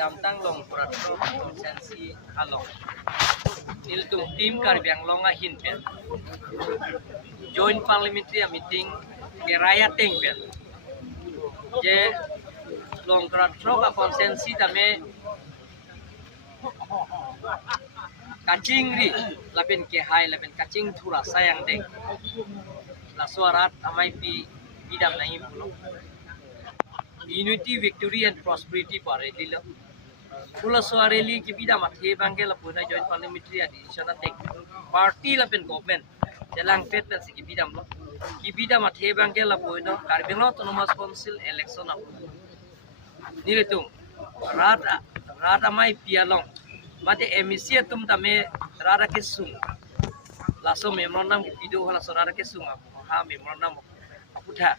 Adam tang long pratro konsensi along nil tum tim Karbiang longa hinpen joint parliamentary meeting ke raya tengpen je long pratro ka konsensi tame kacing ri lapin ke hai lapin kacing thura sayang deng la suarat amai pi bidam nahi pulo unity victory and prosperity pare dilo pula suareli ki bidam athe bangke la puna joint parliamentary addition tek party lapin government jalang pet pen ki bidam lo ki bidam athe bangke la puna Karbiang autonomous council election ap niletung rat amai pialong mate emisia tum tame rara kesung laso memorandum ki video hala sorara kesung ha memorandum aputha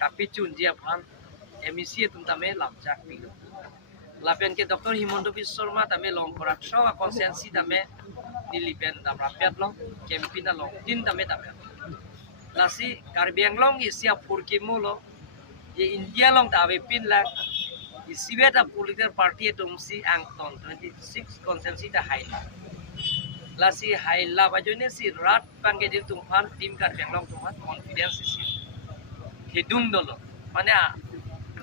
kapicun dia phan emisia tum tame lamjak pilo lapen ke Dr. Himanta Biswa Sarma tame long korak so konsensi tame nilipen dam rapiat long campaign long din tame lasi Karbiang long isia purkimu lo ye India long tawe pin la isibeta political party tumsi angton 26 konsensi ta hai lasi hai la bajone si rat pange dil tumfan tim Karbiang long tumat confidence isi hidung dolo mane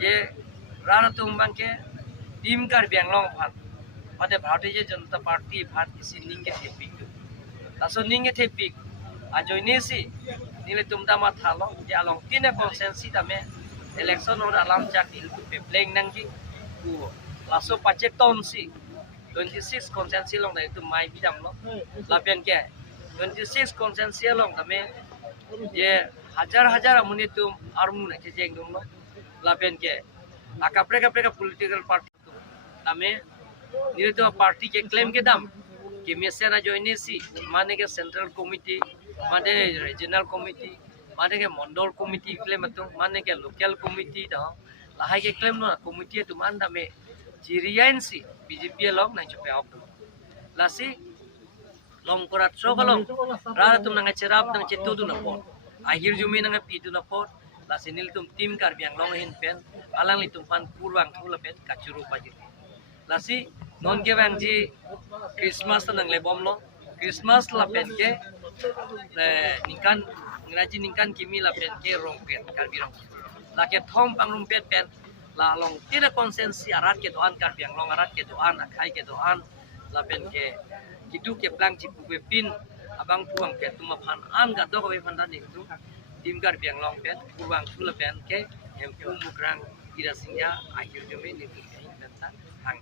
ye rana tumbang ke tim Karbiang long phan mate Bharatiya Janata Party phan isi ninge thepik taso ninge thepik ajoine si nile tumda ma thalo je along tina konsensi tame election or alam jak il pe pleng nangji ku laso pache ton si 26 konsensi long dai tu mai bidam lo lapen ke 26 konsensi long tame je hajar amuni tum armu na ke jeng dum lo lapen ke akapre political party tame nile tu party ke claim ke dam ke mesena joine si mane ke central committee mane regional committee mane ke mondol committee claim tu mane ke local committee da lahai ke claim no committee tu man dame jiriain si BJP long nang chope op lasi long korat so kalong rara tum nang cerap nang cetu tu na pot akhir jumi nang pi tu na pot lasi nil tum tim Karbiang long hin pen alang li tum pan purwang tu la pet kachuru paji lasi non ke bang ji Christmas nang le bom lo Christmas la pen ke nikan ngaji nikan kimi la pen ke rongket Karbiang la ke thom pangrum pet pen la long tira konsensi arat ke doan Karbiang long arat ke doan akai ke doan la pen ke kidu ke plang ci pu pin abang puang pet tuma phan an ga do ko phan dan itu tim Karbiang long pet puang tu la pen ke empu mukrang ira singya akhir jome ni tu penta hang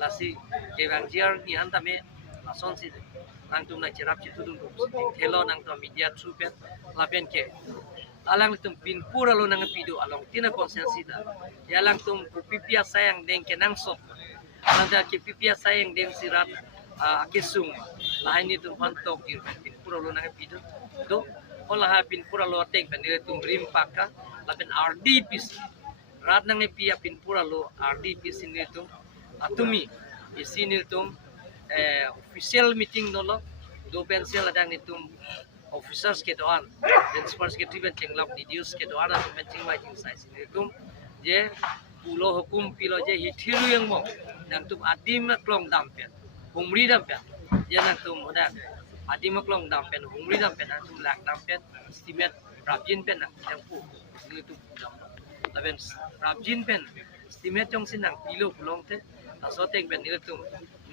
lasi ke bang jiar ni antame lason si nang tum na cerap ci tudung thelo nang to media through pet la pen ke alang tum pin pura lo nang pido along tina konsensi da yalang tum pipia sayang deng ke nang sop nang da ke pipia sayang deng sirat akisung lain ni tum pantok pin pura lo nang pido do ola ha pin pura lo tek ben ile tum rim paka la ben RDP rat nang pia pin pura lo RDP sin ni tum atumi isin ni tum official meeting dolo do pensel adang ni tum officers ke doan principal secretary ben chenglap reduce ke doan atau ben chingwai jing sai sin tum je pulo hukum pilo je hithiru yang mo nang tum adim klong dam pen humri dam pen je nang tum oda adim klong dam pen humri dam pen tum lak dam pen estimate rabjin pen nang yang pu ni tum dam laben rabjin pen estimate jong sin nang pilo pulong te asoteng ben ni tum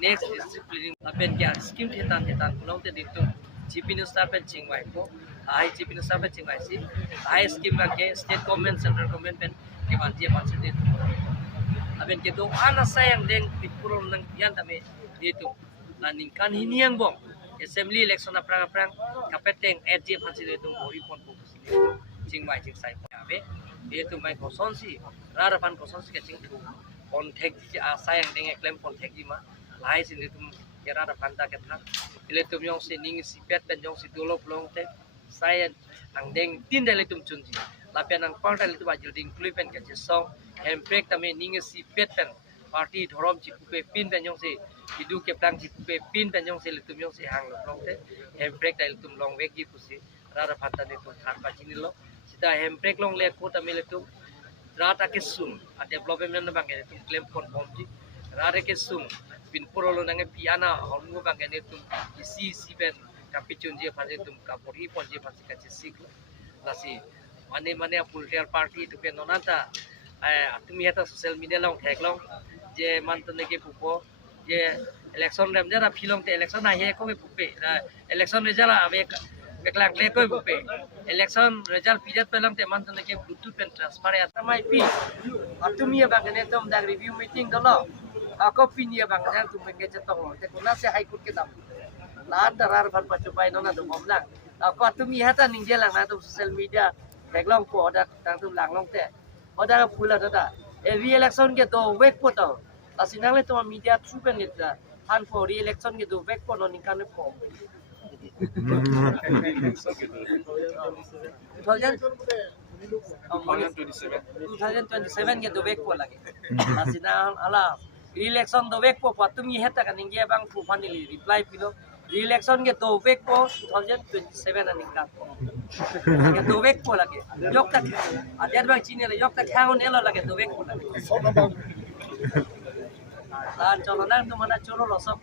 next discipline laben ke scheme tetan pulong te ditum Chief Minister pen chingwai ko ai Chief Minister pen chingwai si ai scheme ke state government central government pen ke banjie panse de aben ke do ana sayang deng pipurol nang yan tame ditu la ningkan hiniang bong assembly election aprang kapeteng edje panse de tum bori pon ko chingwai ching sai abe ditu mai koson si rara pan koson si ke ching kontek sayang deng claim kontek di ma lai sin ditu kera da panta ke thak ile tum yong si ning si pet ben yong si dolop long te saya ang deng tin dele tum chunji lapian ang parta le tu bajil ding kluipen ke song emprek tame ning si pet pen party thorom chi pe pin ben yong si idu ke plang chi pe pin ben yong si le tum yong si hang long te emprek dele tum long weg gi pusi rara phanta ne tu thak pa chini lo sita emprek long le ko tame le tum rata ke sum a development na bang tum claim kon pomji rare ke sung pin porolo nange piana hongu bangene tum isi siben kapicun je phase tum kapori pon je phase kache sikla lasi mane political party tu pe nonata তুমি এটা social media long thek long je mantone ke pupo je election rem jara philong te election na he ko be pupe election result ave beklang le ko pupe election result pijat pelam te mantone ke bluetooth pen transfer ya tamai pi atumi ba gane tom dag review meeting dolo ako pinia bang yang tu menge jetong te kuna se high court ke dam lan darar ban pacu pai nona tu bomlang ako atumi hata ningje lang na tu social media thek long po da tang tu lang long te oda pula da re-election ke to wek po to asinang le to media through kan nita han for re-election ke to wek po no nikan po 2027 ke to wek po lagi asinang ala re-election to wek po patumi heta kan ingge bang pu fanili reply pilo re-election ke to wek po 2027 ani ka ke to wek po lagi yok tak ajar bang chini le yok tak khang ne lo lagi to wek po lagi lan cholo nang tu mana cholo lo sok